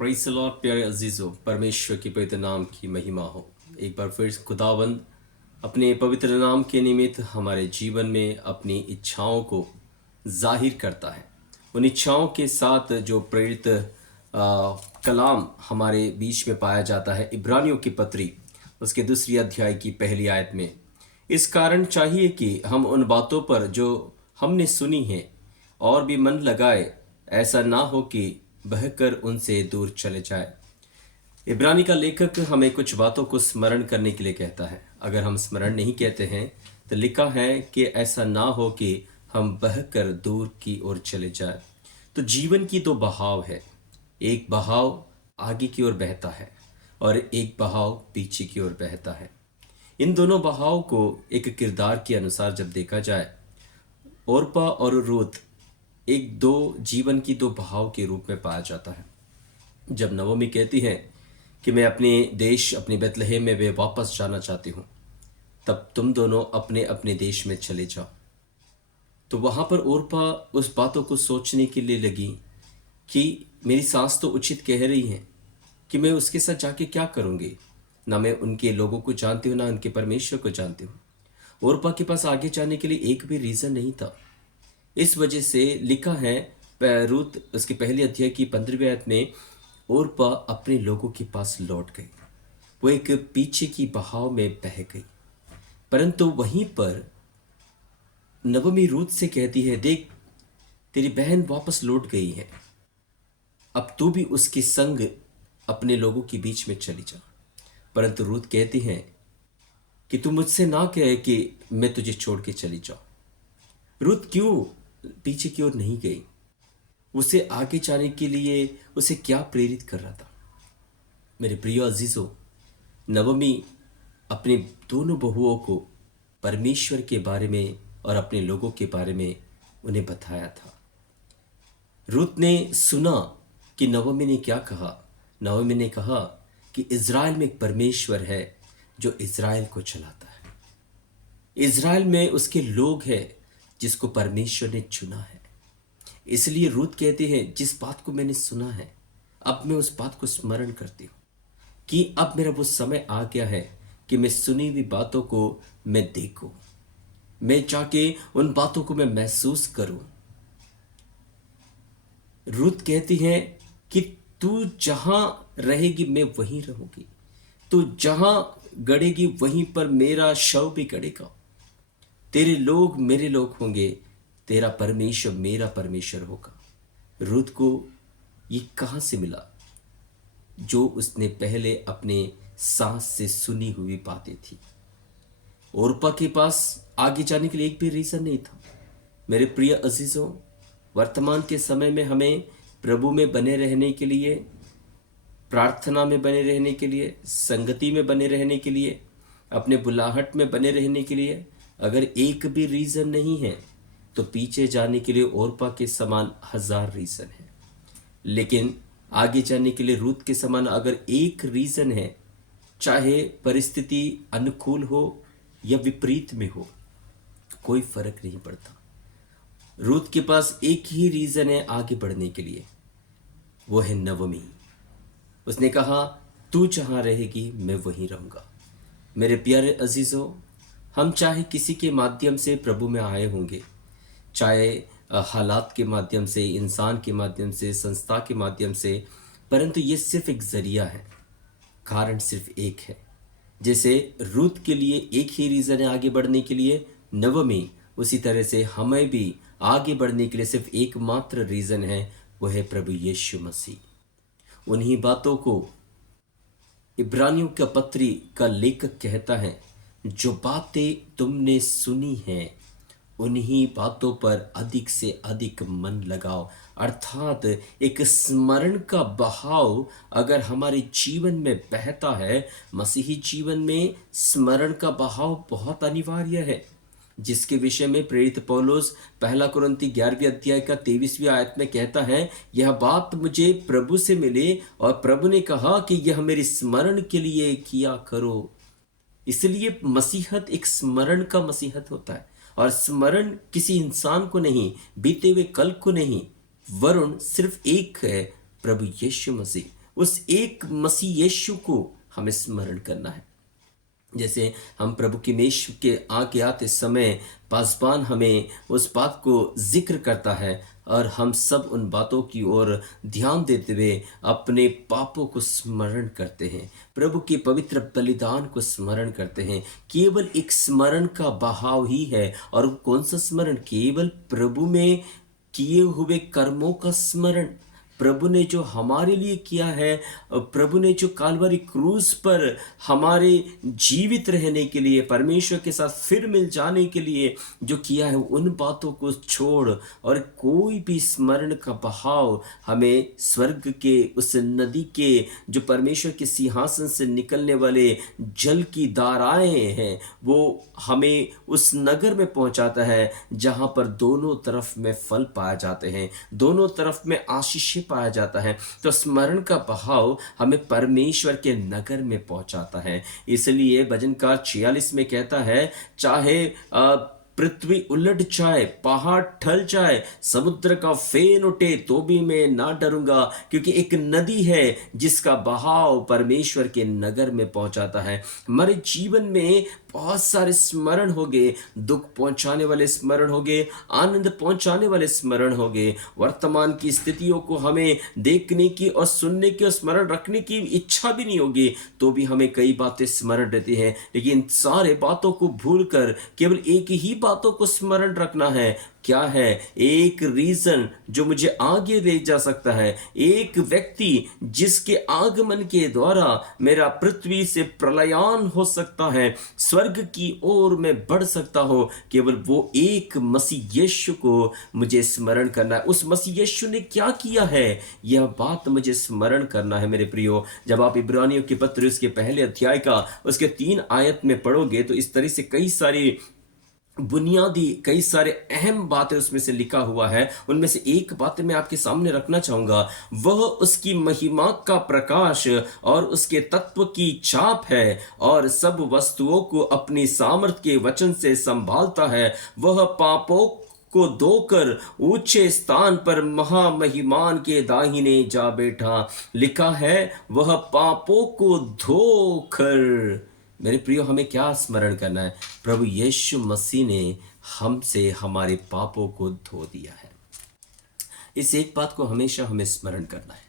Praise the Lord. प्यारे अजीज़ों, परमेश्वर की पवित्र नाम की महिमा हो। एक बार फिर खुदावंद अपने पवित्र नाम के निमित्त हमारे जीवन में अपनी इच्छाओं को जाहिर करता है। उन इच्छाओं के साथ जो प्रेरित कलाम हमारे बीच में पाया जाता है इब्रानियों की पत्री उसके दूसरी अध्याय की पहली आयत में। इस कारण चाहिए कि हम उन बातों पर जो हमने सुनी है और भी मन लगाए, ऐसा ना हो कि बहकर उनसे दूर चले जाए। इब्रानी का लेखक हमें कुछ बातों को स्मरण करने के लिए कहता है। अगर हम स्मरण नहीं कहते हैं तो लिखा है कि ऐसा ना हो कि हम बहकर दूर की ओर चले जाए। तो जीवन की दो बहाव है, एक बहाव आगे की ओर बहता है और एक बहाव पीछे की ओर बहता है। इन दोनों बहाव को एक किरदार के अनुसार जब देखा जाए, ओरपा और रूत एक दो जीवन की दो बहाव के रूप में पाया जाता है। जब नवोमी कहती है कि मैं अपने देश अपने बेतलहम में वे वापस जाना चाहती हूँ, तब तुम दोनों अपने अपने देश में चले जाओ। तो वहां पर ओरपा उस बातों को सोचने के लिए लगी कि मेरी सास तो उचित कह रही है कि मैं उसके साथ जाके क्या करूंगी। ना मैं उनके लोगों को जानती हूँ, ना उनके परमेश्वर को जानती हूँ। ओरपा के पास आगे जाने के लिए एक भी रीजन नहीं था। इस वजह से लिखा है रूत उसकी पहली अध्याय की 15वीं आयत में, ओरपा अपने लोगों के पास लौट गई। वो एक पीछे की बहाव में बह गई। परंतु वहीं पर नवमी रूत से कहती है, देख तेरी बहन वापस लौट गई है, अब तू भी उसके संग अपने लोगों के बीच में चली जा। परंतु रूत कहती है कि तू मुझसे ना कहे कि मैं तुझे छोड़ के चली जाऊं। रूत क्यों पीछे की ओर नहीं गई? उसे आगे जाने के लिए उसे क्या प्रेरित कर रहा था? मेरे प्रिय अजीजों, नवमी अपने दोनों बहुओं को परमेश्वर के बारे में और अपने लोगों के बारे में उन्हें बताया था। रूत ने सुना कि नवमी ने क्या कहा। नवमी ने कहा कि इज़राइल में एक परमेश्वर है जो इज़राइल को चलाता है। इज़राइल में उसके लोग हैं जिसको परमेश्वर ने चुना है। इसलिए रूत कहती है, जिस बात को मैंने सुना है, अब मैं उस बात को स्मरण करती हूँ कि अब मेरा वो समय आ गया है कि मैं सुनी हुई बातों को मैं देखूं, मैं जाके उन बातों को मैं महसूस करूं। रूत कहती है कि तू जहां रहेगी मैं वहीं रहूंगी, तू जहां गड़ेगी वहीं पर मेरा शव भी गड़ेगा। तेरे लोग मेरे लोग होंगे, तेरा परमेश्वर मेरा परमेश्वर होगा। रूत को ये कहां से मिला? जो उसने पहले अपने सास से सुनी हुई बातें थी। ओरपा के पास आगे जाने के लिए एक भी रीजन नहीं था। मेरे प्रिय अजीजों, वर्तमान के समय में हमें प्रभु में बने रहने के लिए, प्रार्थना में बने रहने के लिए, संगति में बने रहने के लिए, अपने बुलाहट में बने रहने के लिए अगर एक भी रीजन नहीं है तो पीछे जाने के लिए ओरपा के समान 1000 रीजन है। लेकिन आगे जाने के लिए रूत के समान अगर एक रीजन है, चाहे परिस्थिति अनुकूल हो या विपरीत में हो, कोई फर्क नहीं पड़ता। रूत के पास एक ही रीजन है आगे बढ़ने के लिए, वो है नवमी। उसने कहा, तू जहां रहेगी मैं वहीं रहूंगा। मेरे प्यारे अजीजों, हम चाहे किसी के माध्यम से प्रभु में आए होंगे, चाहे हालात के माध्यम से, इंसान के माध्यम से, संस्था के माध्यम से, परंतु ये सिर्फ एक जरिया है, कारण सिर्फ एक है। जैसे रूत के लिए एक ही रीजन है आगे बढ़ने के लिए, नवमी, उसी तरह से हमें भी आगे बढ़ने के लिए सिर्फ एकमात्र रीजन है, वह है प्रभु यीशु मसीह। उन्हीं बातों को इब्रानियों का पत्री का लेखक कहता है, जो बातें तुमने सुनी हैं उन्हीं बातों पर अधिक से अधिक मन लगाओ। अर्थात एक स्मरण का बहाव अगर हमारे जीवन में बहता है, मसीही जीवन में स्मरण का बहाव बहुत अनिवार्य है, जिसके विषय में प्रेरित पौलुस पहला कुरिन्थी 11वीं अध्याय का 23वीं आयत में कहता है, यह बात मुझे प्रभु से मिले और प्रभु ने कहा कि यह मेरे स्मरण के लिए किया करो। इसलिए मसीहत एक स्मरण का मसीहत होता है, और स्मरण किसी इंसान को नहीं, बीते हुए कल को नहीं, वरुण सिर्फ एक है, प्रभु यीशु मसीह। उस एक मसीह यीशु को हमें स्मरण करना है। जैसे हम प्रभु की मेज के आगे आते समय पासबान हमें उस बात को जिक्र करता है और हम सब उन बातों की ओर ध्यान देते हुए अपने पापों को स्मरण करते हैं, प्रभु के पवित्र बलिदान को स्मरण करते हैं। केवल एक स्मरण का बहाव ही है, और कौन सा स्मरण? केवल प्रभु में किए हुए कर्मों का स्मरण, प्रभु ने जो हमारे लिए किया है, प्रभु ने जो काल्वरी क्रूस पर हमारे जीवित रहने के लिए, परमेश्वर के साथ फिर मिल जाने के लिए जो किया है, उन बातों को छोड़ और कोई भी स्मरण का बहाव हमें स्वर्ग के उस नदी के, जो परमेश्वर के सिंहासन से निकलने वाले जल की धाराएं हैं, वो हमें उस नगर में पहुंचाता है जहां पर दोनों तरफ में फल पाए जाते हैं, दोनों तरफ में आशीष पाया जाता है। तो स्मरण का बहाव हमें परमेश्वर के नगर में पहुंचाता है। इसलिए भजनकार 46 में कहता है, चाहे पृथ्वी उलट जाए, पहाड़ ठल जाए, समुद्र का फेन उठे, तो भी मैं ना डरूंगा, क्योंकि एक नदी है जिसका बहाव परमेश्वर के नगर में पहुंचाता है। हमारे जीवन में बहुत सारे स्मरण हो गए, दुख पहुंचाने वाले स्मरण हो गए, आनंद पहुंचाने वाले स्मरण हो गए। वर्तमान की स्थितियों को हमें देखने की और सुनने की और स्मरण रखने की इच्छा भी नहीं होगी, तो भी हमें कई बातें स्मरण रहती हैं। लेकिन सारे बातों को भूलकर केवल एक ही बातों को स्मरण रखना है। क्या है? एक रीजन जो मुझे आगे ले जा सकता है, एक व्यक्ति जिसके आगमन के द्वारा मेरा पृथ्वी से प्रलयान हो सकता है, स्वर्ग की ओर मैं बढ़ सकता हूं। केवल वो एक मसीह यीशु को मुझे स्मरण करना है। उस मसीह यीशु ने क्या किया है, यह बात मुझे स्मरण करना है। मेरे प्रियो, जब आप इब्रानियों के पत्र उसके पहले अध्याय का उसके 3 आयत में पढ़ोगे, तो इस तरह से कई सारी बुनियादी, कई सारे अहम बातें उसमें से लिखा हुआ है। उनमें से एक बात मैं आपके सामने रखना चाहूंगा, वह उसकी महिमा का प्रकाश और उसके तत्व की छाप है, और सब वस्तुओं को अपनी सामर्थ के वचन से संभालता है। वह पापों को धोकर ऊंचे स्थान पर महामहिमान के दाहिने जा बैठा। लिखा है, वह पापों को धोकर। मेरे प्रियो, हमें क्या स्मरण करना है? प्रभु यीशु मसीह ने हमसे हमारे पापों को धो दिया है। इस एक बात को हमेशा हमें स्मरण करना है।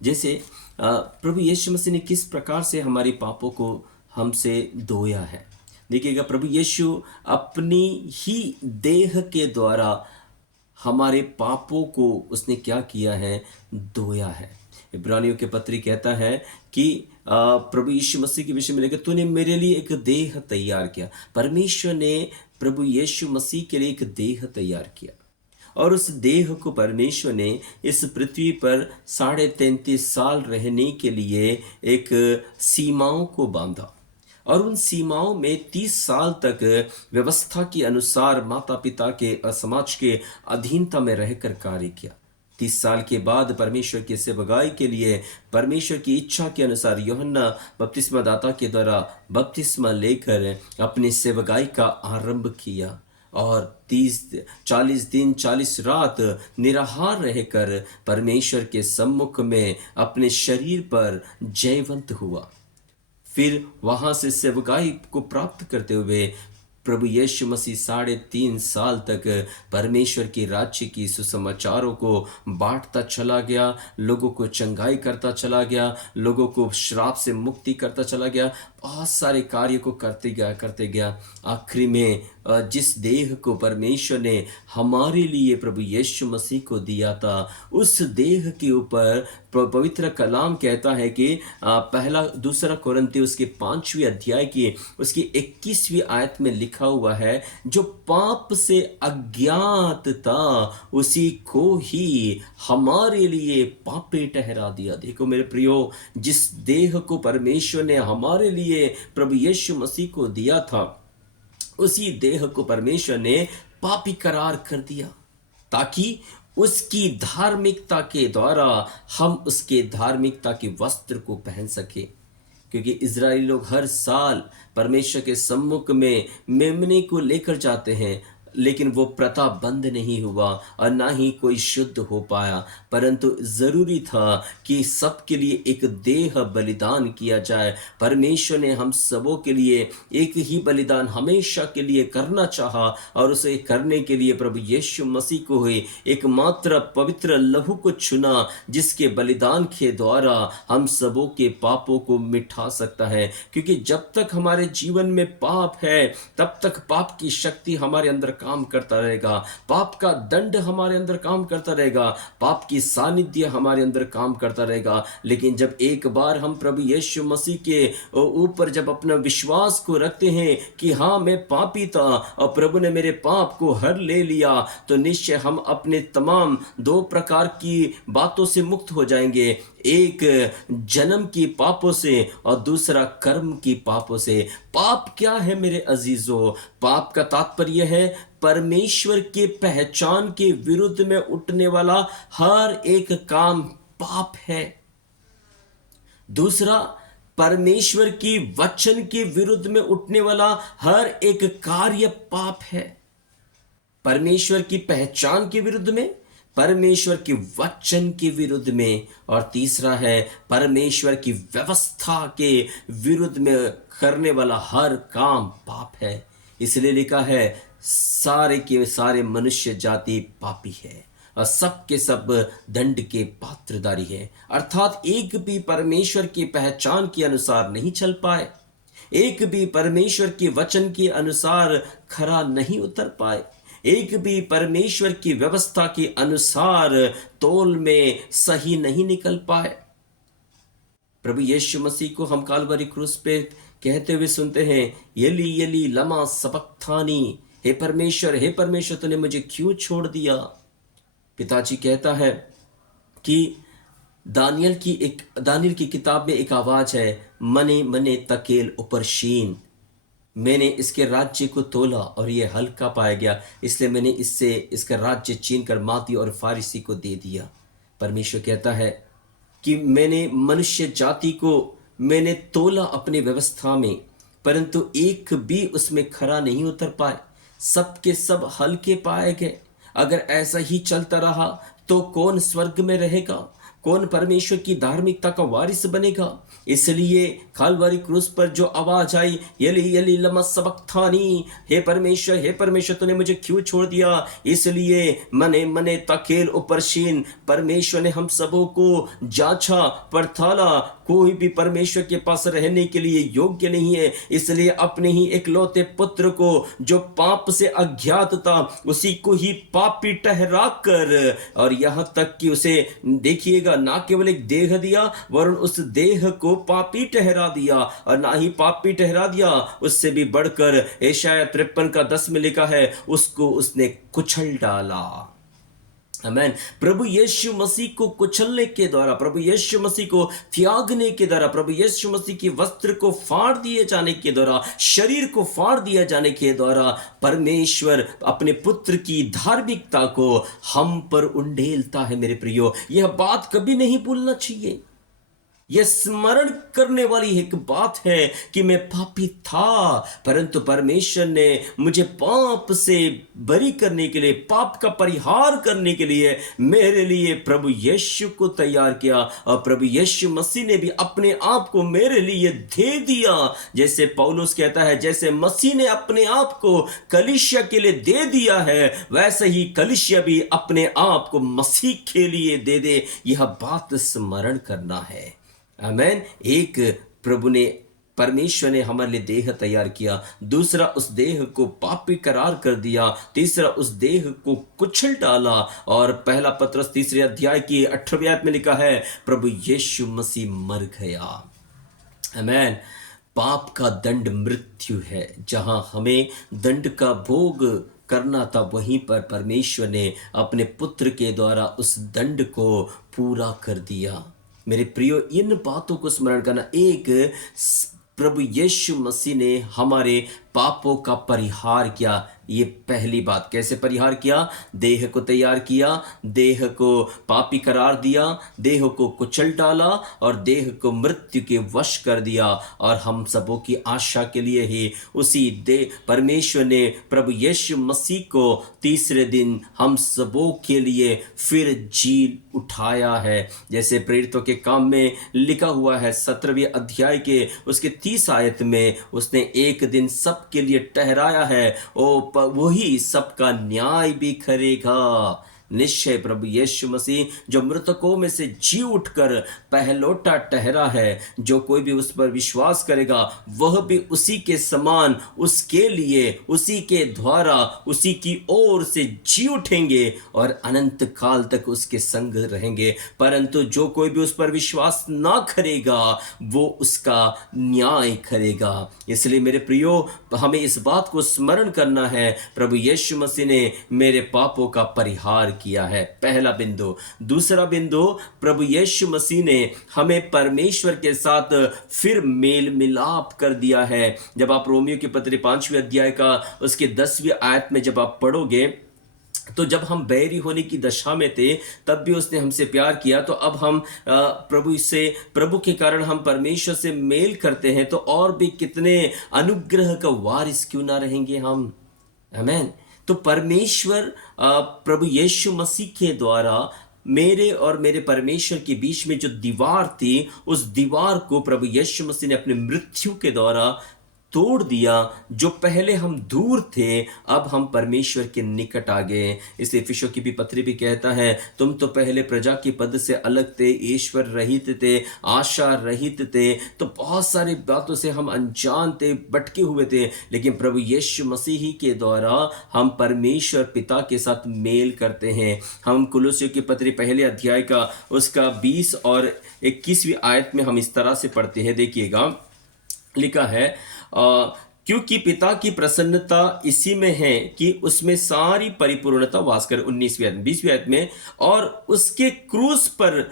जैसे प्रभु यीशु मसीह ने किस प्रकार से हमारे पापों को हमसे धोया है। देखिएगा, प्रभु यीशु अपनी ही देह के द्वारा हमारे पापों को उसने क्या किया है? धोया है। इब्रानियों के पत्री कहता है कि प्रभु यीशु मसीह के विषय में लेकर, तूने मेरे लिए एक देह तैयार किया। परमेश्वर ने प्रभु यीशु मसीह के लिए एक देह तैयार किया, और उस देह को परमेश्वर ने इस पृथ्वी पर 33.5 साल रहने के लिए एक सीमाओं को बांधा, और उन सीमाओं में 30 साल तक व्यवस्था के अनुसार माता पिता के और समाज के अधीनता में रहकर कार्य किया। 30 साल के बाद परमेश्वर की सेवकाई के लिए परमेश्वर की इच्छा के अनुसार यूहन्ना बपतिस्मा दाता के द्वारा बपतिस्मा लेकर अपनी सेवकाई का आरंभ किया, और 40 दिन 40 रात निराहार रहकर परमेश्वर के सम्मुख में अपने शरीर पर जयवंत हुआ। फिर वहां से सेवकाई को प्राप्त करते हुए प्रभु यीशु मसीह 3.5 साल तक परमेश्वर के राज्य की सुसमाचारों को बांटता चला गया, लोगों को चंगाई करता चला गया, लोगों को श्राप से मुक्ति करता चला गया, बहुत सारे कार्य को करते गया। आखिरी में जिस देह को परमेश्वर ने हमारे लिए प्रभु यीशु मसीह को दिया था, उस देह के ऊपर पवित्र कलाम कहता है कि पहला 2 कोरिन्थियों उसके 5वें अध्याय की उसकी 21वीं आयत में लिखा हुआ है, जो पाप से अज्ञात था उसी को ही हमारे लिए पापी ठहरा दिया। देखो मेरे प्रियो, जिस देह को परमेश्वर ने हमारे लिए प्रभु यीशु मसीह को दिया था, उसी देह को परमेश्वर ने पापी करार कर दिया, ताकि उसकी धार्मिकता के द्वारा हम उसके धार्मिकता के वस्त्र को पहन सके। क्योंकि इजरायली लोग हर साल परमेश्वर के सम्मुख में मेमने को लेकर जाते हैं, लेकिन वो प्रथा बंद नहीं हुआ और ना ही कोई शुद्ध हो पाया, परंतु ज़रूरी था कि सबके लिए एक देह बलिदान किया जाए। परमेश्वर ने हम सबों के लिए एक ही बलिदान हमेशा के लिए करना चाहा और उसे करने के लिए प्रभु यीशु मसीह को ही एकमात्र पवित्र लहू को चुना, जिसके बलिदान के द्वारा हम सबों के पापों को मिटा सकता है। क्योंकि जब तक हमारे जीवन में पाप है, तब तक पाप की शक्ति हमारे अंदर काम करता रहेगा, पाप का दंड हमारे अंदर काम करता रहेगा, पाप की सानिध्य हमारे अंदर काम करता रहेगा। लेकिन जब एक बार हम प्रभु यीशु मसीह के ऊपर जब अपना विश्वास को रखते हैं कि हाँ मैं पापी था और प्रभु ने मेरे पाप को हर ले लिया, तो निश्चय हम अपने तमाम दो प्रकार की बातों से मुक्त हो जाएंगे, एक जन्म की पापों से और दूसरा कर्म की पापों से। पाप क्या है मेरे अजीजों? पाप का तात्पर्य है परमेश्वर के पहचान के विरुद्ध में उठने वाला हर एक काम पाप है। दूसरा, परमेश्वर की वचन के विरुद्ध में उठने वाला हर एक कार्य पाप है। परमेश्वर की पहचान के विरुद्ध में, परमेश्वर के वचन के विरुद्ध में, और तीसरा है परमेश्वर की व्यवस्था के विरुद्ध में करने वाला हर काम पाप है। इसलिए लिखा है सारे के सारे मनुष्य जाति पापी है और सब के सब दंड के पात्रधारी है। अर्थात एक भी परमेश्वर की पहचान के अनुसार नहीं चल पाए, एक भी परमेश्वर के वचन के अनुसार खरा नहीं उतर पाए, एक भी परमेश्वर की व्यवस्था के अनुसार तोल में सही नहीं निकल पाए। प्रभु यीशु मसीह को हम कालवरी क्रूस पे कहते हुए सुनते हैं, यली यली लमा सबक्तानी, हे परमेश्वर तूने मुझे क्यों छोड़ दिया। पिताजी कहता है कि दानियल की किताब में एक आवाज है, मने मने तकेल उपरशीन, मैंने इसके राज्य को तोला और ये हल्का पाया गया, इसलिए मैंने इसका राज्य छीन कर मादी और फारिसी को दे दिया। परमेश्वर कहता है कि मैंने मनुष्य जाति को मैंने तोला अपनी व्यवस्था में, परंतु एक भी उसमें खरा नहीं उतर पाए, सबके सब हल्के पाए गए। अगर ऐसा ही चलता रहा तो कौन स्वर्ग में रहेगा, कौन परमेश्वर की धार्मिकता का वारिस बनेगा। इसलिए कालवारी क्रूस पर जो आवाज आई, यली यली लमा सबक्तानी, हे परमेश्वर तूने मुझे क्यों छोड़ दिया, इसलिए मने मने तकेल उपरशीन, परमेश्वर ने हम सबों को जांचा परथाला, कोई भी परमेश्वर के पास रहने के लिए योग्य नहीं है, इसलिए अपने ही इकलौते पुत्र को जो पाप से अज्ञात था उसी को ही पापी ठहरा कर, और यहाँ तक कि उसे देखिएगा ना केवल एक देह दिया वरन उस देह को पापी ठहरा दिया, और ना ही पापी ठहरा दिया, उससे भी बढ़कर यशायाह 53 का 10 में लिखा है, उसको उसने कुचल डाला। आमेन। प्रभु यीशु मसीह को कुचलने के द्वारा, प्रभु यीशु मसीह को त्यागने के द्वारा, प्रभु यीशु मसीह की वस्त्र को फाड़ दिए जाने के द्वारा, शरीर को फाड़ दिया जाने के द्वारा परमेश्वर अपने पुत्र की धार्मिकता को हम पर उंडेलता है। मेरे प्रियो, यह बात कभी नहीं भूलना चाहिए। यह स्मरण करने वाली एक बात है कि मैं पापी था, परंतु परमेश्वर ने मुझे पाप से बरी करने के लिए, पाप का परिहार करने के लिए मेरे लिए प्रभु यीशु को तैयार किया, और प्रभु यीशु मसीह ने भी अपने आप को मेरे लिए दे दिया। जैसे पौलुस कहता है, जैसे मसीह ने अपने आप को कलीसिया के लिए दे दिया है, वैसे ही कलीसिया भी अपने आप को मसीह के लिए दे दे। यह बात स्मरण करना है। आमेन। एक, प्रभु ने, परमेश्वर ने हमारे लिए देह तैयार किया, दूसरा उस देह को पापी करार कर दिया, तीसरा उस देह को कुचल डाला, और पहला पत्रस 3 अध्याय की 18वीं आयत में लिखा है, प्रभु यीशु मसीह मर गया। आमेन। पाप का दंड मृत्यु है। जहां हमें दंड का भोग करना था, वहीं पर परमेश्वर ने अपने पुत्र के द्वारा उस दंड को पूरा कर दिया। मेरे प्रियो, इन बातों को स्मरण करना। एक, प्रभु यीशु मसीह ने हमारे पापों का परिहार किया। ये पहली बात, कैसे परिहार किया? देह को तैयार किया, देह को पापी करार दिया, देह को कुचल डाला और देह को मृत्यु के वश कर दिया। और हम सबों की आशा के लिए ही उसी परमेश्वर ने प्रभु यीशु मसीह को तीसरे दिन हम सबों के लिए फिर जी उठाया है। जैसे प्रेरितों के काम में लिखा हुआ है 17वें अध्याय के उसके 30 आयत में, उसने एक दिन सबके लिए ठहराया है, वही सबका न्याय भी करेगा। निश्चय प्रभु यीशु मसीह जो मृतकों में से जी उठकर पहलौटा ठहरा है, जो कोई भी उस पर विश्वास करेगा वह भी उसी के समान, उसके लिए, उसी के द्वारा, उसी की ओर से जी उठेंगे और अनंत काल तक उसके संग रहेंगे। परंतु जो कोई भी उस पर विश्वास ना करेगा वो उसका न्याय करेगा। इसलिए मेरे प्रियो, हमें इस बात को स्मरण करना है, प्रभु यीशु मसीह ने मेरे पापों का परिहार किया है, पहला बिंदु। दूसरा बिंदु, प्रभु यीशु मसीह ने हमें परमेश्वर के साथ फिर मेल मिलाप कर दिया है। जब आप रोमियो की पत्री 5वें अध्याय का उसके 10वीं आयत में जब आप पढ़ोगे, तो जब हम बैरी होने की दशा में थे तब भी उसने हमसे प्यार किया, तो अब हम प्रभु के कारण हम परमेश्वर से मेल करते हैं, तो और भी कितने अनुग्रह का वारिस क्यों ना रहेंगे हम। आमीन। तो परमेश्वर प्रभु यीशु मसीह के द्वारा मेरे और मेरे परमेश्वर के बीच में जो दीवार थी, उस दीवार को प्रभु यीशु मसीह ने अपने मृत्यु के द्वारा तोड़ दिया। जो पहले हम दूर थे, अब हम परमेश्वर के निकट आ गए। इसलिए इफिसियों की भी पत्री भी कहता है, तुम तो पहले प्रजा की पद से अलग थे, ईश्वर रहित थे, आशा रहित थे। तो बहुत सारी बातों से हम अनजान थे, भटके हुए थे, लेकिन प्रभु यीशु मसीह के द्वारा हम परमेश्वर पिता के साथ मेल करते हैं। हम कुलुस्सियों की पत्री पहले अध्याय का उसका 20 और 21वीं आयत में हम इस तरह से पढ़ते हैं, देखिएगा, लिखा है, क्योंकि पिता की प्रसन्नता इसी में है कि उसमें सारी परिपूर्णता वास करे। 19वीं आयत 20वीं आयत में, और उसके क्रूस पर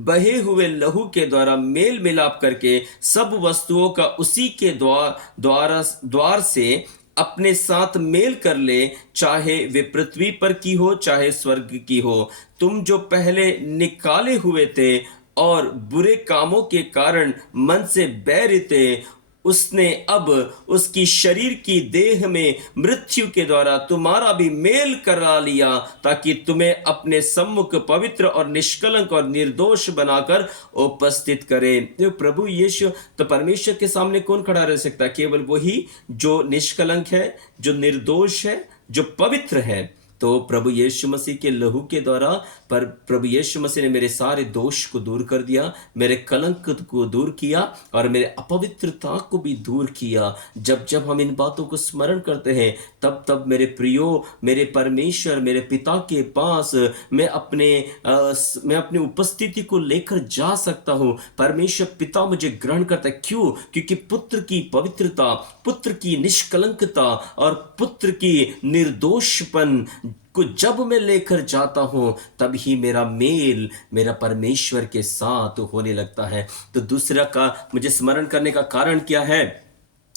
बहे हुए लहू के द्वारा मेल मिलाप करके सब वस्तुओं का उसी के द्वार से अपने साथ मेल कर ले, चाहे वे पृथ्वी पर की हो चाहे स्वर्ग की हो। तुम जो पहले निकाले हुए थे और बुरे कामों के कारण मन से बैर थे, उसने अब उसकी शरीर की देह में मृत्यु के द्वारा तुम्हारा भी मेल करा लिया, ताकि तुम्हें अपने सम्मुख पवित्र और निष्कलंक और निर्दोष बनाकर उपस्थित करे। तो प्रभु यीशु, तो परमेश्वर के सामने कौन खड़ा रह सकता है? केवल वही जो निष्कलंक है, जो निर्दोष है, जो पवित्र है। तो प्रभु यीशु मसीह के लहू के द्वारा पर प्रभु यीशु मसीह ने मेरे सारे दोष को दूर कर दिया, मेरे कलंक को दूर किया और मेरे अपवित्रता को भी दूर किया। जब जब हम इन बातों को स्मरण करते हैं, तब तब मेरे प्रियो, मेरे परमेश्वर, मेरे पिता के पास मैं अपनी उपस्थिति को लेकर जा सकता हूँ। परमेश्वर पिता मुझे ग्रहण करता है। क्यों? क्योंकि पुत्र की पवित्रता, पुत्र की निष्कलंकता और पुत्र की निर्दोषपन को जब मैं लेकर जाता हूं, तब ही मेरा मेल मेरा परमेश्वर के साथ होने लगता है। तो दूसरा का मुझे स्मरण करने का कारण क्या है?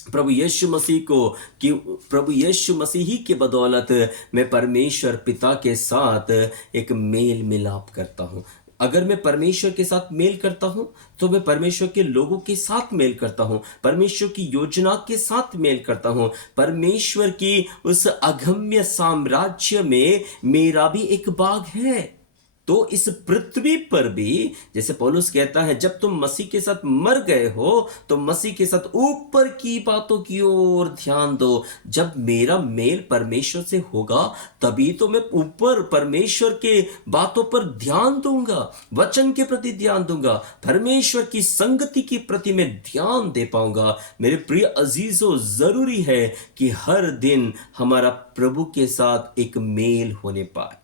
प्रभु यीशु मसीह को, कि प्रभु यीशु मसीह ही के बदौलत मैं परमेश्वर पिता के साथ एक मेल मिलाप करता हूं। अगर मैं परमेश्वर के साथ मेल करता हूं, तो मैं परमेश्वर के लोगों के साथ मेल करता हूं, परमेश्वर की योजना के साथ मेल करता हूं, परमेश्वर की उस अगम्य साम्राज्य में मेरा भी एक भाग है। तो इस पृथ्वी पर भी, जैसे पौलुस कहता है, जब तुम मसीह के साथ मर गए हो तो मसीह के साथ ऊपर की बातों की ओर ध्यान दो। जब मेरा मेल परमेश्वर से होगा, तभी तो मैं ऊपर परमेश्वर के बातों पर ध्यान दूंगा, वचन के प्रति ध्यान दूंगा, परमेश्वर की संगति के प्रति मैं ध्यान दे पाऊंगा। मेरे प्रिय अजीजों, जरूरी है कि हर दिन हमारा प्रभु के साथ एक मेल होने पाए,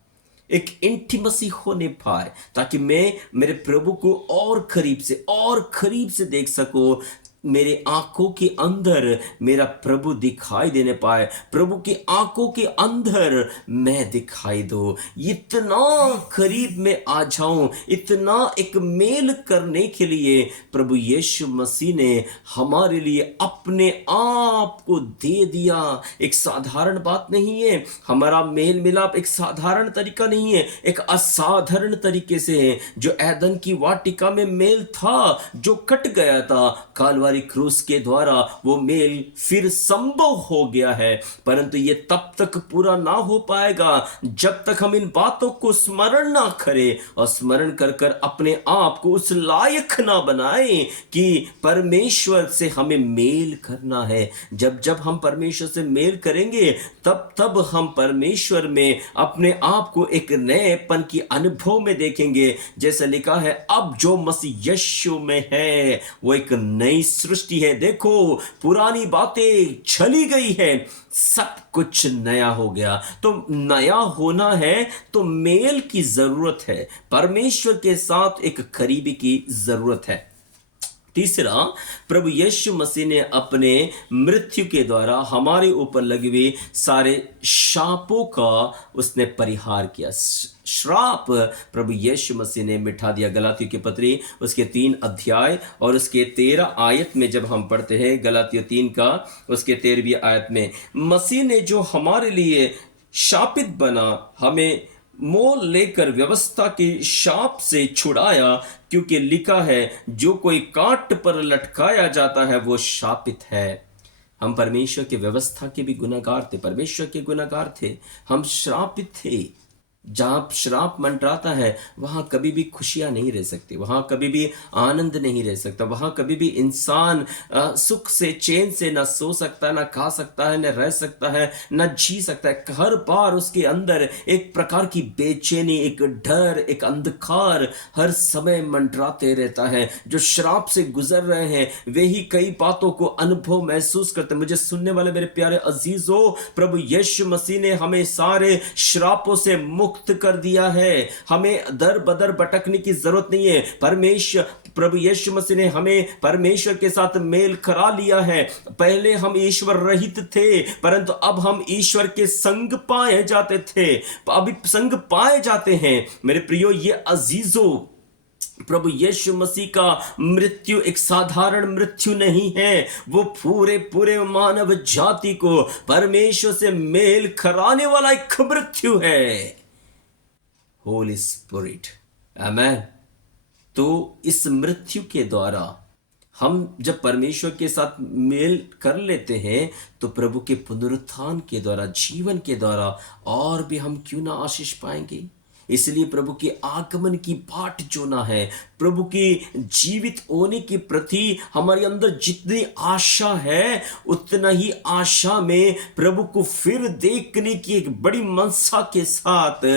एक इंटीमेसी होने पाए, ताकि मैं मेरे प्रभु को और करीब से देख सकूं, मेरे आंखों के अंदर मेरा प्रभु दिखाई देने पाए, प्रभु की आंखों के अंदर मैं दिखाई दो, इतना करीब में आ जाऊं, इतना एक मेल करने के लिए प्रभु यीशु मसीह ने हमारे लिए अपने आप को दे दिया। एक साधारण बात नहीं है, हमारा मेल मिलाप एक साधारण तरीका नहीं है, एक असाधारण तरीके से है। जो एदन की वाटिका में मेल था जो कट गया था, कालवारी क्रूस के द्वारा वो मेल फिर संभव हो गया है। परंतु ये तब तक पूरा ना हो पाएगा जब तक हम इन बातों को स्मरण ना करें और स्मरण कर कर अपने आप को उस लायक ना बनाएं कि परमेश्वर से हमें मेल करना है। जब जब हम परमेश्वर से मेल करेंगे तब तब हम परमेश्वर में अपने आप को एक नएपन की अनुभव में देखेंगे। जैसे लिखा है, अब जो मसीह यीशु में है वो एक नई सृष्टि है, देखो पुरानी बातें चली गई है, सब कुछ नया हो गया। तो नया होना है तो मेल की जरूरत है, परमेश्वर के साथ एक करीबी की जरूरत है। तीसरा, प्रभु यीशु मसीह ने अपने मृत्यु के द्वारा हमारे ऊपर लगे हुए सारे शापों का उसने परिहार किया। श्राप प्रभु यीशु मसीह ने मिटा दिया। गलातियों की पत्री उसके 3 अध्याय और उसके 13 आयत में जब हम पढ़ते हैं, गलातियों 3 का उसके 13वीं आयत में, मसीह ने जो हमारे लिए शापित बना, हमें मोल लेकर व्यवस्था के शाप से छुड़ाया, क्योंकि लिखा है, जो कोई काट पर लटकाया जाता है वो शापित है। हम परमेश्वर की व्यवस्था के भी गुनहगार थे, परमेश्वर के गुनहगार थे, हम श्रापित थे। जहां श्राप मंडराता है वहां कभी भी खुशियां नहीं रह सकती, वहां कभी भी आनंद नहीं रह सकता, वहां कभी भी इंसान सुख से चैन से न सो सकता है, न खा सकता है, न रह सकता है, न जी सकता है। हर बार उसके अंदर एक प्रकार की बेचैनी, एक डर, एक अंधकार हर समय मंडराते रहता है। जो श्राप से गुजर रहे हैं वे ही कई बातों को अनुभव महसूस करते हैं। मुझे सुनने वाले मेरे प्यारे अजीजों, प्रभु यीशु मसीह ने हमें सारे श्रापों से मुक्त कर दिया है। हमें दर बदर भटकने की जरूरत नहीं है। प्रभु यीशु मसीह ने हमें परमेश्वर के साथ मेल करा लिया है। पहले हम ईश्वर रहित थे, परंतु अब हम ईश्वर के संग पाए जाते थे, अभी संग पाए जाते हैं। मेरे प्रियो, ये अजीजों, प्रभु यीशु मसीह का मृत्यु एक साधारण मृत्यु नहीं है, वो पूरे पूरे मानव जाति को परमेश्वर से मेल कराने वाला एक मृत्यु है। होली स्पिरिट, आमेन। तो इस मृत्यु के द्वारा हम जब परमेश्वर के साथ मेल कर लेते हैं तो प्रभु के पुनरुत्थान के द्वारा, जीवन के द्वारा और भी हम क्यों ना आशीष पाएंगे। इसलिए प्रभु के आगमन की बाट जोना है, प्रभु की जीवित होने के प्रति हमारे अंदर जितनी आशा है उतना ही आशा में प्रभु को फिर देखने की एक बड़ी मनसा के साथ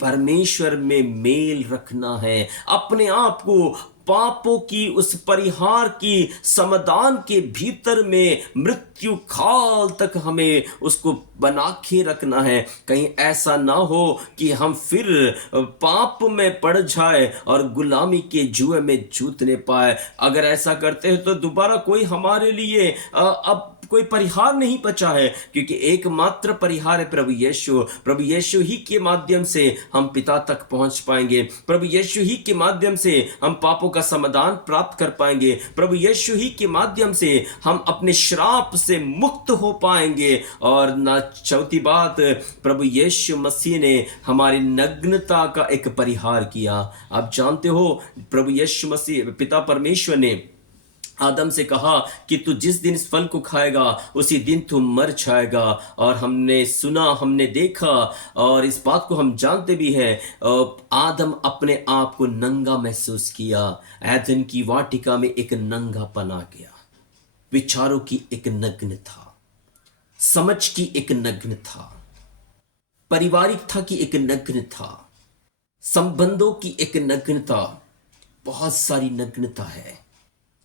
परमेश्वर में मेल रखना है। अपने आप को पापों की उस परिहार की समाधान के भीतर में मृत्यु काल तक हमें उसको बना के रखना है। कहीं ऐसा ना हो कि हम फिर पाप में पड़ जाए और गुलामी के जुए में जूतने पाए। अगर ऐसा करते हैं तो दोबारा कोई हमारे लिए अब कोई परिहार नहीं बचा है, क्योंकि एकमात्र परिहार है प्रभु यीशु। प्रभु यीशु ही के माध्यम से हम पिता तक पहुंच पाएंगे, प्रभु यीशु ही के माध्यम से हम पापों का समाधान प्राप्त कर पाएंगे, प्रभु यीशु ही के माध्यम से हम अपने श्राप से मुक्त हो पाएंगे। और ना चौथी बात, प्रभु यीशु मसीह ने हमारी नग्नता का एक परिहार किया। आप जानते हो, प्रभु यीशु मसीह पिता परमेश्वर ने आदम से कहा कि तू जिस दिन इस फल को खाएगा उसी दिन तू मर जाएगा। और हमने सुना, हमने देखा और इस बात को हम जानते भी हैं, आदम अपने आप को नंगा महसूस किया। एदन की वाटिका में एक नंगापन आ गया, विचारों की एक नग्नता, समझ की एक नग्नता, पारिवारिकता की एक नग्नता, संबंधों की एक नग्नता, बहुत सारी नग्नता है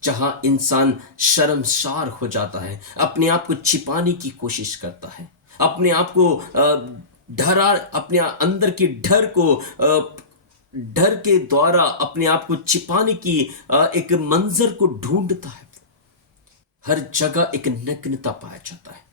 जहां इंसान शर्मसार हो जाता है, अपने आप को छिपाने की कोशिश करता है, अपने आप को डरा, अपने अंदर की डर को डर के द्वारा अपने आप को छिपाने की एक मंजर को ढूंढता है। हर जगह एक नग्नता पाया जाता है।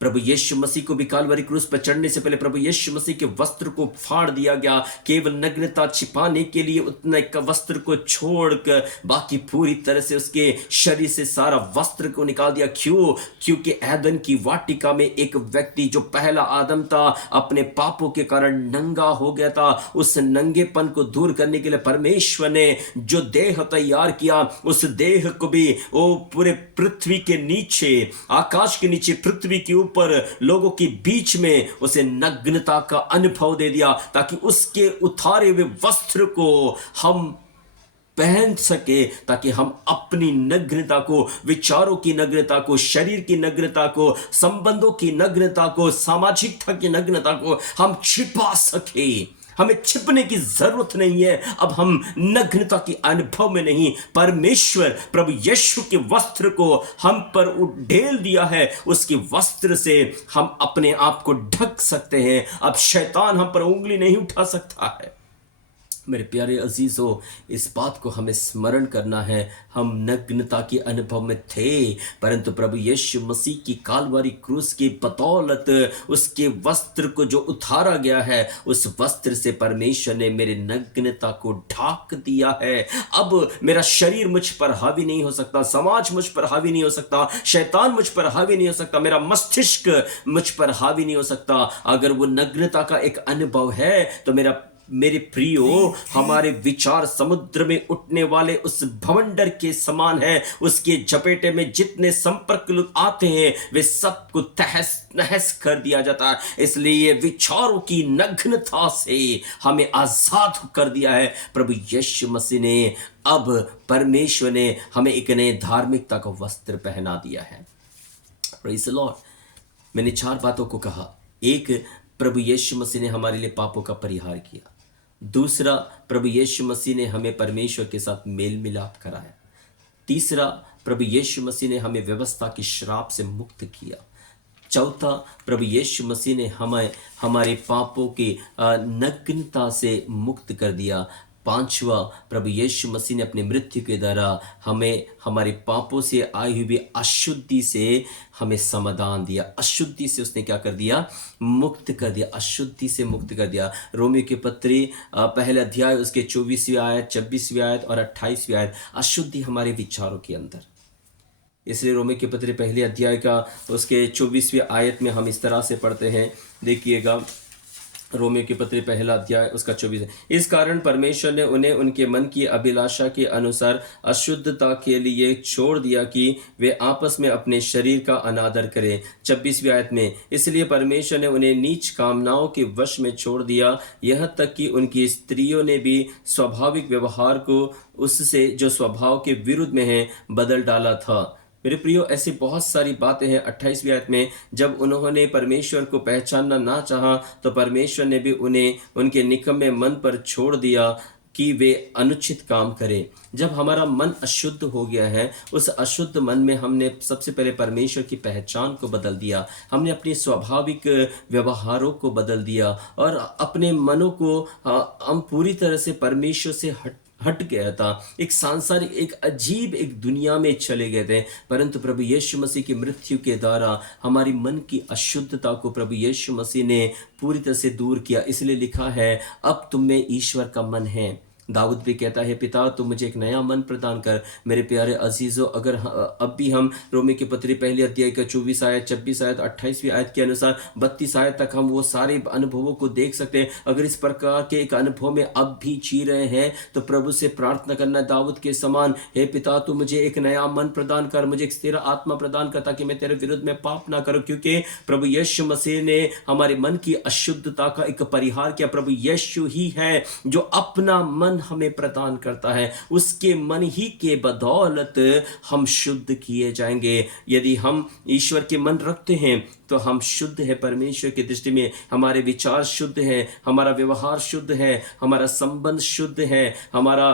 प्रभु यीशु मसीह को भी कालवरी क्रूस पर चढ़ने से पहले प्रभु यीशु मसीह के वस्त्र को फाड़ दिया गया, केवल नग्नता छिपाने के लिए। उतने का वस्त्र को छोड़कर बाकी पूरी तरह से उसके शरीर से सारा वस्त्र को निकाल दिया। क्यों? क्योंकि एदन की वाटिका में एक व्यक्ति जो पहला आदम था अपने पापों के कारण नंगा हो गया था। उस नंगेपन को दूर करने के लिए परमेश्वर ने जो देह तैयार किया, उस देह को भी वो पूरे पृथ्वी के नीचे, आकाश के नीचे, पृथ्वी के ऊपर लोगों के बीच में उसे नग्नता का अनुभव दे दिया, ताकि उसके उतारे हुए वस्त्र को हम पहन सके, ताकि हम अपनी नग्नता को, विचारों की नग्नता को, शरीर की नग्नता को, संबंधों की नग्नता को, सामाजिकता की नग्नता को हम छिपा सके। हमें छिपने की जरूरत नहीं है। अब हम नग्नता की अनुभव में नहीं, परमेश्वर प्रभु यीशु के वस्त्र को हम पर उड़ेल दिया है, उसके वस्त्र से हम अपने आप को ढक सकते हैं। अब शैतान हम पर उंगली नहीं उठा सकता है। मेरे प्यारे अजीजों, इस बात को हमें स्मरण करना है। हम नग्नता के अनुभव में थे, परंतु प्रभु यीशु मसीह की कालवारी क्रूस की बदौलत उसके वस्त्र को जो उतारा गया है, उस वस्त्र से परमेश्वर ने मेरे नग्नता को ढाक दिया है। अब मेरा शरीर मुझ पर हावी नहीं हो सकता, समाज मुझ पर हावी नहीं हो सकता, शैतान मुझ पर हावी नहीं हो सकता, मेरा मस्तिष्क मुझ पर हावी नहीं हो सकता। अगर वो नग्नता का एक अनुभव है तो मेरे प्रियो, हमारे विचार समुद्र में उठने वाले उस भवंडर के समान है। उसके झपेटे में जितने संपर्क लोग आते हैं वे सबको तहस नहस कर दिया जाता है। इसलिए विचारों की नग्नता से हमें आजाद कर दिया है प्रभु यीशु मसीह ने। अब परमेश्वर ने हमें एक नए धार्मिकता का वस्त्र पहना दिया है। Praise the Lord. मैंने 4 बातों को कहा। एक, प्रभु यीशु मसीह ने हमारे लिए पापों का परिहार किया। दूसरा, प्रभु यीशु मसीह ने हमें परमेश्वर के साथ मेल मिलाप कराया। तीसरा, प्रभु यीशु मसीह ने हमें व्यवस्था की श्राप से मुक्त किया। चौथा, प्रभु यीशु मसीह ने हमें हमारे पापों की नग्नता से मुक्त कर दिया। पांचवा, प्रभु यीशु मसीह ने अपनी मृत्यु के द्वारा हमें हमारे पापों से आई हुई अशुद्धि से हमें समाधान दिया। अशुद्धि से उसने क्या कर दिया? मुक्त कर दिया। अशुद्धि से मुक्त कर दिया। रोमियो की पत्री पहले अध्याय उसके 24वीं आयत, 26वीं आयत और 28वीं आयत। अशुद्धि हमारे विचारों के अंदर, इसलिए रोमियो की पत्री पहले अध्याय का उसके 24वीं आयत में हम इस तरह से पढ़ते हैं, देखिएगा, रोमियो की पत्री पहला अध्याय उसका 24। इस कारण परमेश्वर ने उन्हें उनके मन की अभिलाषा के अनुसार अशुद्धता के लिए छोड़ दिया कि वे आपस में अपने शरीर का अनादर करें। 26वीं आयत में, इसलिए परमेश्वर ने उन्हें नीच कामनाओं के वश में छोड़ दिया, यहाँ तक कि उनकी स्त्रियों ने भी स्वाभाविक व्यवहार को उससे जो स्वभाव के विरुद्ध में है बदल डाला था। मेरे प्रियो, ऐसी बहुत सारी बातें हैं। 28वीं आयत में, जब उन्होंने परमेश्वर को पहचानना ना चाहा तो परमेश्वर ने भी उन्हें उनके निकम्मे मन पर छोड़ दिया कि वे अनुचित काम करें। जब हमारा मन अशुद्ध हो गया है, उस अशुद्ध मन में हमने सबसे पहले परमेश्वर की पहचान को बदल दिया, हमने अपने स्वाभाविक व्यवहारों को बदल दिया और अपने मनों को हम पूरी तरह से परमेश्वर से हट गया था। एक सांसारिक, एक अजीब एक दुनिया में चले गए थे। परंतु प्रभु यीशु मसीह की मृत्यु के द्वारा हमारी मन की अशुद्धता को प्रभु यीशु मसीह ने पूरी तरह से दूर किया। इसलिए लिखा है, अब तुम में ईश्वर का मन है। दाऊद भी कहता है, पिता तुम मुझे एक नया मन प्रदान कर। मेरे प्यारे अजीजों, अगर अब भी हम रोमी की पत्री पहले अध्याय का 24 आयत, 26 आयत, 28वीं आयत के अनुसार 32 आयत तक हम वो सारे अनुभवों को देख सकते हैं। अगर इस प्रकार के एक अनुभव में अब भी जी रहे हैं तो प्रभु से प्रार्थना करना दाऊद के समान, हे पिता तू मुझे एक नया मन प्रदान कर, मुझे एक स्थिर आत्मा प्रदान कर, ताकि मैं तेरे विरुद्ध में पाप ना करूं। क्योंकि प्रभु यीशु मसीह ने हमारे मन की अशुद्धता का एक परिहार किया। प्रभु यीशु ही है जो अपना मन हमें प्रदान करता है। उसके मन ही के बदौलत हम शुद्ध किए जाएंगे। यदि हम ईश्वर के मन रखते हैं तो हम शुद्ध है परमेश्वर की दृष्टि में। हमारे विचार शुद्ध है, हमारा व्यवहार शुद्ध है, हमारा संबंध शुद्ध है, हमारा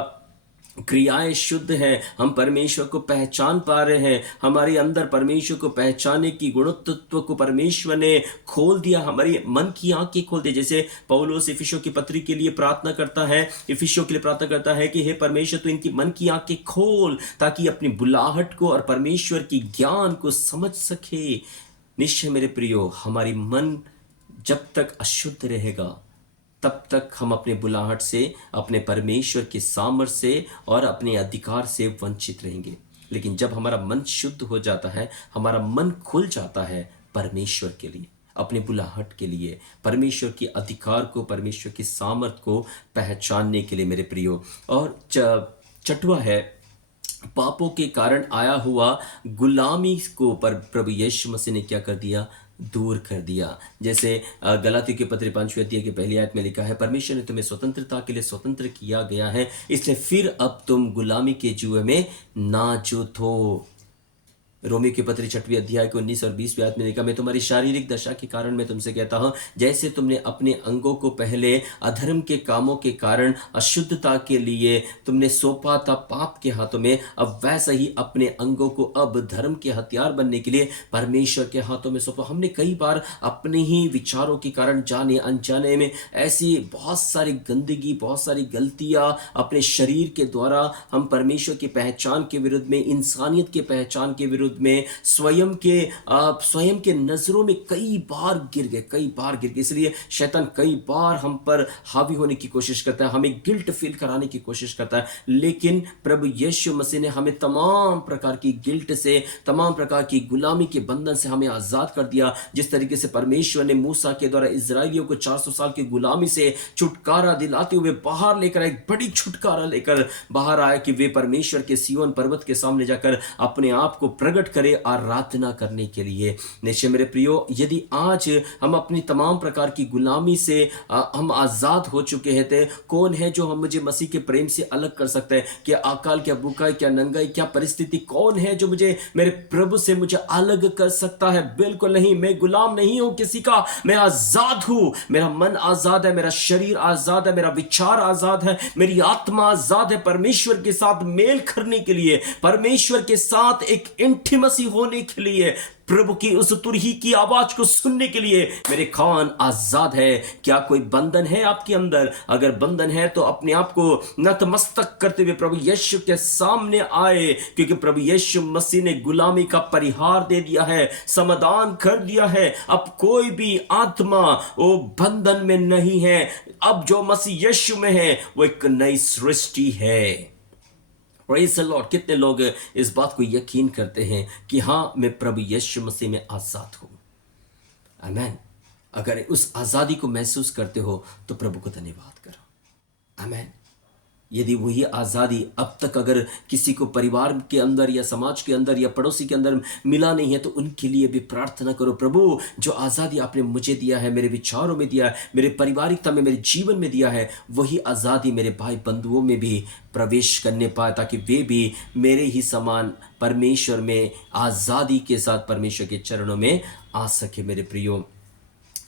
क्रियाएं शुद्ध हैं, हम परमेश्वर को पहचान पा रहे हैं, हमारे अंदर परमेश्वर को पहचानने की गुणतत्व को परमेश्वर ने खोल दिया, हमारी मन की आंखें खोल दी। जैसे पौलुस इफिसियों की पत्री के लिए प्रार्थना करता है, इफिसियों के लिए प्रार्थना करता है कि हे परमेश्वर, तू इनकी मन की आंखें खोल ताकि अपनी बुलाहट को और परमेश्वर की ज्ञान को समझ सके। निश्चय मेरे प्रियो, हमारी मन जब तक अशुद्ध रहेगा तब तक हम अपने बुलाहट से, अपने परमेश्वर के सामर्थ्य से और अपने अधिकार से वंचित रहेंगे। लेकिन जब हमारा मन शुद्ध हो जाता है, हमारा मन खुल जाता है परमेश्वर के लिए, अपने बुलाहट के लिए, परमेश्वर के अधिकार को, परमेश्वर की सामर्थ्य को पहचानने के लिए मेरे प्रियो। और चटवा है, पापों के कारण आया हुआ गुलामी को पर प्रभु यीशु मसीह ने क्या कर दिया? दूर कर दिया। जैसे गलातियों के पत्र 5वें अध्याय की पहली आयत में लिखा है, परमेश्वर ने तुम्हें स्वतंत्रता के लिए स्वतंत्र किया गया है, इसलिए फिर अब तुम गुलामी के जुए में ना जूझो। रोमियो के पत्र 6वें अध्याय के 19 और 20 आयत में लिखा, मैं तुम्हारी शारीरिक दशा के कारण मैं तुमसे कहता हूं, जैसे तुमने अपने अंगों को पहले अधर्म के कामों के कारण अशुद्धता के लिए तुमने सौंपा था पाप के हाथों में, अब वैसा ही अपने अंगों को अब धर्म के हथियार बनने के लिए परमेश्वर के हाथों में सौंपा। हमने कई बार अपने ही विचारों के कारण, जाने अनजाने में, ऐसी बहुत सारी गंदगी, बहुत सारी गलतियां अपने शरीर के द्वारा हम परमेश्वर की पहचान के विरुद्ध में, इंसानियत के पहचान के विरुद्ध में, स्वयं के नजरों में कई बार गिर गए। इसलिए शैतान कई बार हम पर हावी होने की कोशिश करता है, हमें गिल्ट फील कराने की कोशिश करता है। लेकिन प्रभु यीशु मसीह ने हमें तमाम प्रकार की गिल्ट से, तमाम प्रकार की गुलामी के बंधन से हमें आजाद कर दिया। जिस तरीके से परमेश्वर ने मूसा के द्वारा इजराइलियों को 400 साल की गुलामी से छुटकारा दिलाते हुए बाहर लेकर, एक बड़ी छुटकारा लेकर बाहर आया कि वे परमेश्वर के सिय्योन पर्वत के सामने जाकर अपने आप को प्रकट करे, आराधना करने के लिए। निश्चय मेरे प्रियो, यदि आज हम अपनी तमाम प्रकार की गुलामी से हम आजाद हो चुके हैं, तो कौन है जो हम मुझे मसीह के प्रेम से अलग कर सकता है? क्या अकाल, क्या भूखाई, क्या नंगाई, क्या परिस्थिति, कौन है जो मुझे, मेरे प्रभु से मुझे अलग कर सकता है? बिल्कुल नहीं। मैं गुलाम नहीं हूं किसी का, मैं आजाद हूं। मेरा मन आजाद है, मेरा शरीर आजाद है, मेरा विचार आजाद है, मेरी आत्मा आजाद है परमेश्वर के साथ मेल करने के लिए, परमेश्वर के साथ एक इंटीमेसी होने के लिए, प्रभु की उस तुरही की आवाज को सुनने के लिए मेरे कान आजाद है। क्या कोई बंधन है आपके अंदर? अगर बंधन है तो अपने आप को नतमस्तक करते हुए प्रभु यीशु के सामने आए, क्योंकि प्रभु यीशु मसीह ने गुलामी का परिहार दे दिया है, समाधान कर दिया है। अब कोई भी आत्मा वो बंधन में नहीं है। अब जो मसीह यीशु में है वो एक नई सृष्टि है। Praise the Lord. कितने लोग इस बात को यकीन करते हैं कि हाँ, मैं प्रभु यीशु मसीह में आजाद हूं? आमीन। अगर उस आजादी को महसूस करते हो तो प्रभु को धन्यवाद करो। आमीन। यदि वही आज़ादी अब तक अगर किसी को परिवार के अंदर या समाज के अंदर या पड़ोसी के अंदर मिला नहीं है, तो उनके लिए भी प्रार्थना करो, प्रभु जो आज़ादी आपने मुझे दिया है, मेरे विचारों में दिया है, मेरे पारिवारिकता में, मेरे जीवन में दिया है, वही आज़ादी मेरे भाई बंधुओं में भी प्रवेश करने पाए, ताकि वे भी मेरे ही समान परमेश्वर में आज़ादी के साथ परमेश्वर के चरणों में आ सके। मेरे प्रियो,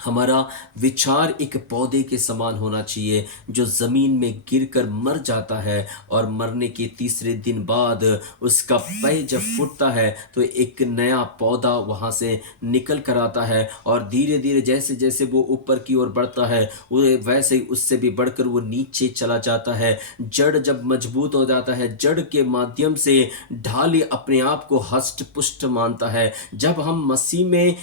हमारा विचार एक पौधे के समान होना चाहिए जो ज़मीन में गिरकर मर जाता है, और मरने के तीसरे दिन बाद उसका पेड़ जब फूटता है तो एक नया पौधा वहाँ से निकल कर आता है, और धीरे धीरे जैसे जैसे वो ऊपर की ओर बढ़ता है, वो वैसे ही उससे भी बढ़कर वो नीचे चला जाता है। जड़ जब मजबूत हो जाता है, जड़ के माध्यम से ढाली अपने आप को हष्ट पुष्ट मानता है। जब हम मसीह में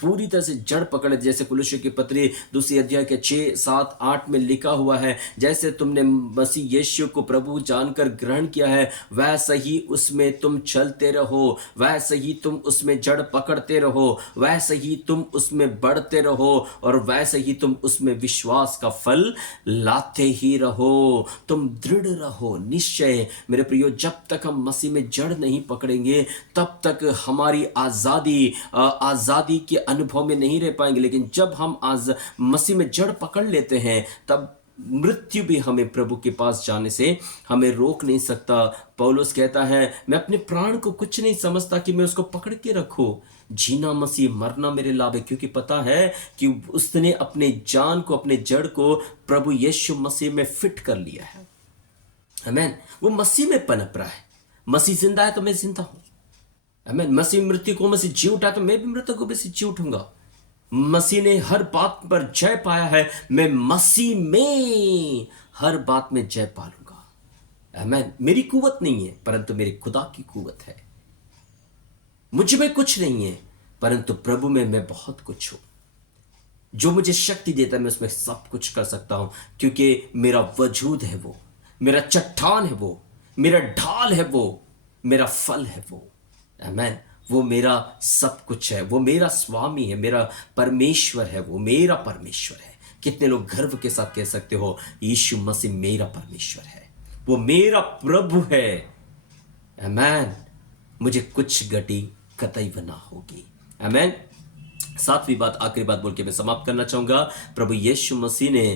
पूरी तरह से जड़ पकड़े, जैसे कुलुस्सियों की पत्री 2 अध्याय के 6, 7, 8 में लिखा हुआ है, जैसे तुमने मसीह यीशु को प्रभु जानकर ग्रहण किया है, वैसे ही उसमें तुम चलते रहो, वैसे ही तुम उसमें जड़ पकड़ते रहो, वैसे ही तुम उसमें बढ़ते रहो, और वैसे ही तुम उसमें विश्वास का फल लाते ही रहो। तुम दृढ़ रहो। निश्चय मेरे प्रियो, जब तक हम मसीह में जड़ नहीं पकड़ेंगे तब तक हमारी आज़ादी के अनुभव में नहीं रह पाएंगे। लेकिन जब हम आज मसीह में जड़ पकड़ लेते हैं, तब मृत्यु भी हमें प्रभु के पास जाने से हमें रोक नहीं सकता। पौलुस कहता है, मैं अपने प्राण को कुछ नहीं समझता कि मैं उसको पकड़ के रखूं। जीना मसीह, मरना मेरे लाभ है, क्योंकि पता है कि उसने अपने जान को, अपने जड़ को प्रभु यीशु मसीह में फिट कर लिया है। आमेन। वो मसीह में पनप रहा है। मसीह जिंदा है तो मैं जिंदा हूं। आमेन। मसीह मृत्यु को मसीह जी उठा तो मैं भी मृत्यु को मसीह जी उठूंगा। मसीह ने हर बात पर जय पाया है, मैं मसीह में हर बात में जय पा लूंगा। आमेन। मेरी कुवत नहीं है परंतु मेरे खुदा की कुवत है। मुझ में कुछ नहीं है परंतु प्रभु में मैं बहुत कुछ हूं। जो मुझे शक्ति देता है मैं उसमें सब कुछ कर सकता हूं, क्योंकि मेरा वजूद है वो, मेरा चट्टान है वो, मेरा ढाल है वो, मेरा फल है वो। आमेन। वो मेरा सब कुछ है, वो मेरा स्वामी है, मेरा परमेश्वर है, वो मेरा परमेश्वर है। कितने लोग गर्व के साथ कह सकते हो यीशु मसीह मेरा परमेश्वर है, वो मेरा प्रभु है। आमेन। मुझे कुछ गति कतई ना होगी। आमेन। सातवीं बात, आखिरी बात बोल के मैं समाप्त करना चाहूंगा। प्रभु यीशु मसीह ने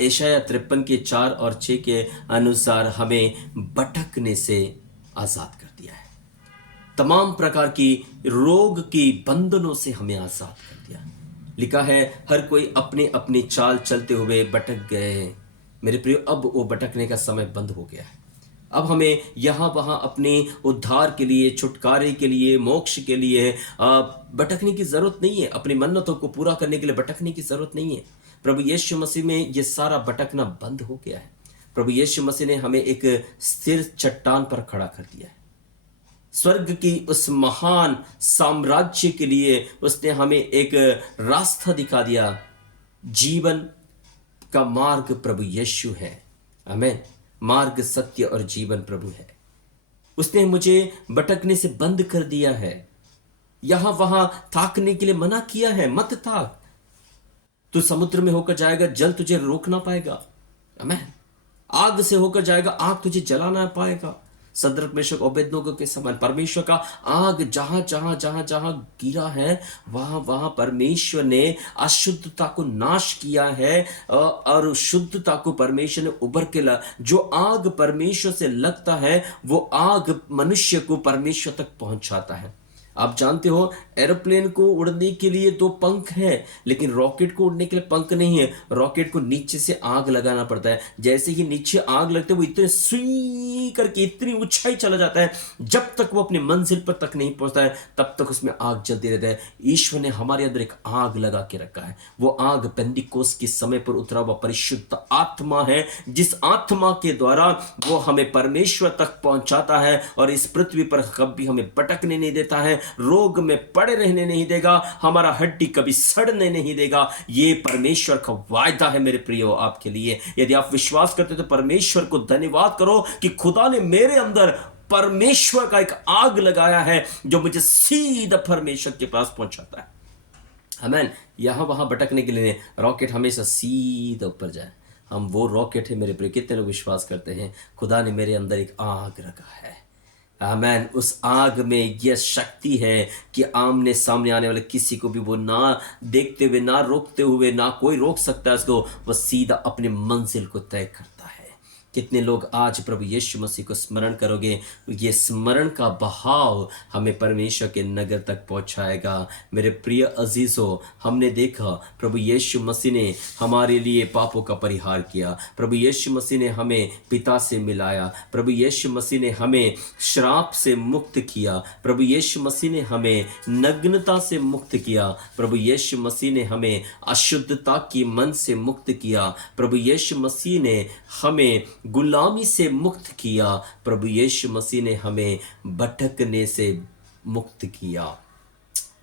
यशायाह 53 के 4 और 6 के अनुसार हमें भटकने से आजाद कर दिया है। तमाम प्रकार की रोग की बंधनों से हमें आजाद कर दिया। लिखा है हर कोई अपनी अपनी चाल चलते हुए भटक गए। मेरे प्रियो, अब वो भटकने का समय बंद हो गया है। अब हमें यहाँ वहाँ अपने उद्धार के लिए, छुटकारे के लिए, मोक्ष के लिए भटकने की जरूरत नहीं है। अपनी मन्नतों को पूरा करने के लिए भटकने की जरूरत नहीं है। प्रभु यीशु मसीह में ये सारा भटकना बंद हो गया है। प्रभु यीशु मसीह ने हमें एक स्थिर चट्टान पर खड़ा कर दिया है। स्वर्ग की उस महान साम्राज्य के लिए उसने हमें एक रास्ता दिखा दिया। जीवन का मार्ग प्रभु यीशु है। आमीन। मार्ग, सत्य और जीवन प्रभु है। उसने मुझे भटकने से बंद कर दिया है। यहां वहां ताकने के लिए मना किया है, मत ताक। तू समुद्र में होकर जाएगा, जल तुझे रोक ना पाएगा। आमीन। आग से होकर जाएगा, आग तुझे जला ना पाएगा। सदरक मेशक ओबेदनोगो के समान परमेश्वर का आग जहां जहां जहां जहां गिरा है वहां वहां परमेश्वर ने अशुद्धता को नाश किया है और शुद्धता को परमेश्वर ने उभर के ला। जो आग परमेश्वर से लगता है वो आग मनुष्य को परमेश्वर तक पहुंचाता है। आप जानते हो एरोप्लेन को उड़ने के लिए 2 पंख हैं, लेकिन रॉकेट को उड़ने के लिए पंख नहीं है। रॉकेट को नीचे से आग लगाना पड़ता है। जैसे ही नीचे आग लगते है वो इतने सुई करके इतनी ऊंचाई चला जाता है, जब तक वो अपनी मंजिल पर तक नहीं पहुंचता है तब तक उसमें आग जलती रहता है। ईश्वर ने हमारे अंदर एक आग लगा के रखा है। वो आग पेंतिकोस्त के समय पर उतरा हुआ परिशुद्ध आत्मा है, जिस आत्मा के द्वारा वो हमें परमेश्वर तक पहुंचाता है और इस पृथ्वी पर कभी हमें भटकने नहीं देता है, रोग में पड़े रहने नहीं देगा, हमारा हड्डी कभी सड़ने नहीं देगा। ये परमेश्वर का वायदा है मेरे प्रियो आपके लिए। यदि आप विश्वास करते तो परमेश्वर को धन्यवाद करो कि खुदा ने मेरे अंदर परमेश्वर का एक आग लगाया है जो मुझे सीधा परमेश्वर के पास पहुंचाता है। आमीन। यहां वहां भटकने के लिए रॉकेट हमेशा सीधा ऊपर जाए। हम वो रॉकेट है मेरे प्रिय। कितने लोग विश्वास करते हैं खुदा ने मेरे अंदर एक आग रखा है। आमेन। उस आग में यह शक्ति है कि आमने सामने आने वाले किसी को भी वो ना देखते हुए, ना रोकते हुए, ना कोई रोक सकता है उसको, वो सीधा अपनी मंजिल को तय करता है। कितने लोग आज प्रभु यीशु मसीह को स्मरण करोगे, ये स्मरण का बहाव हमें परमेश्वर के नगर तक पहुंचाएगा। मेरे प्रिय अजीजों, हमने देखा प्रभु यीशु मसीह ने हमारे लिए पापों का परिहार किया। प्रभु यीशु मसीह ने हमें पिता से मिलाया। प्रभु यीशु मसीह ने हमें श्राप से मुक्त किया। प्रभु यीशु मसीह ने हमें नग्नता से मुक्त किया। प्रभु यीशु मसीह ने हमें अशुद्धता की मन से मुक्त किया। प्रभु यीशु मसीह ने हमें गुलामी से मुक्त किया। प्रभु यीशु मसीह ने हमें भटकने से मुक्त किया।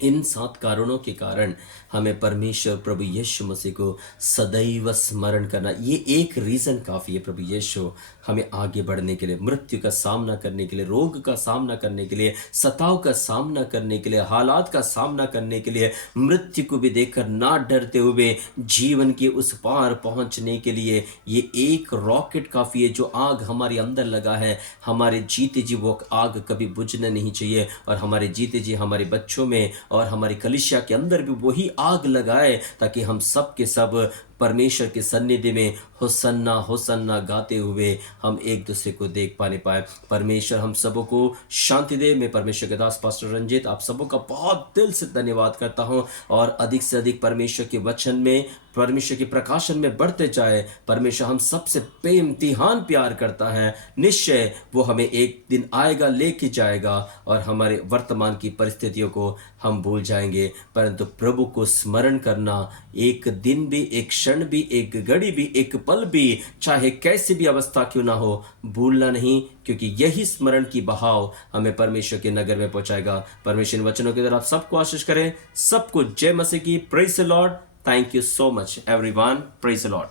इन 7 कारणों के कारण हमें परमेश्वर प्रभु यीशु मसीह को सदैव स्मरण करना, ये एक रीज़न काफ़ी है। प्रभु यीशु हमें आगे बढ़ने के लिए, मृत्यु का सामना करने के लिए, रोग का सामना करने के लिए, सताव का सामना करने के लिए, हालात का सामना करने के लिए, मृत्यु को भी देखकर ना डरते हुए जीवन के उस पार पहुंचने के लिए ये एक रॉकेट काफ़ी है। जो आग हमारे अंदर लगा है, हमारे जीते जी वो आग कभी बुझना नहीं चाहिए, और हमारे जीते जी हमारे बच्चों में और हमारी कलीसिया के अंदर भी वही आग लगाए, ताकि हम सब के सब परमेश्वर के सन्निधि में होसन्ना होसन्ना गाते हुए हम एक दूसरे को देख पाने पाए। परमेश्वर हम सबों को शांति दे। मैं परमेश्वर के दास पास्टर रंजीत आप सबों का बहुत दिल से धन्यवाद करता हूं, और अधिक से अधिक परमेश्वर के वचन में, परमेश्वर के प्रकाशन में बढ़ते जाए। परमेश्वर हम सबसे बेइम्तिहान प्यार करता है। निश्चय वो हमें एक दिन आएगा, लेके जाएगा और हमारे वर्तमान की परिस्थितियों को हम भूल जाएंगे, परंतु प्रभु को स्मरण करना, एक दिन भी, एक क्षण भी, एक घड़ी भी, एक पल भी, चाहे कैसी भी अवस्था क्यों ना हो, भूलना नहीं, क्योंकि यही स्मरण की बहाव हमें परमेश्वर के नगर में पहुंचाएगा। परमेश्वर इन वचनों के द्वारा आप सबको आशीष करें। सबको जय मसीह की। Praise the Lord. Thank you so much everyone. Praise the Lord.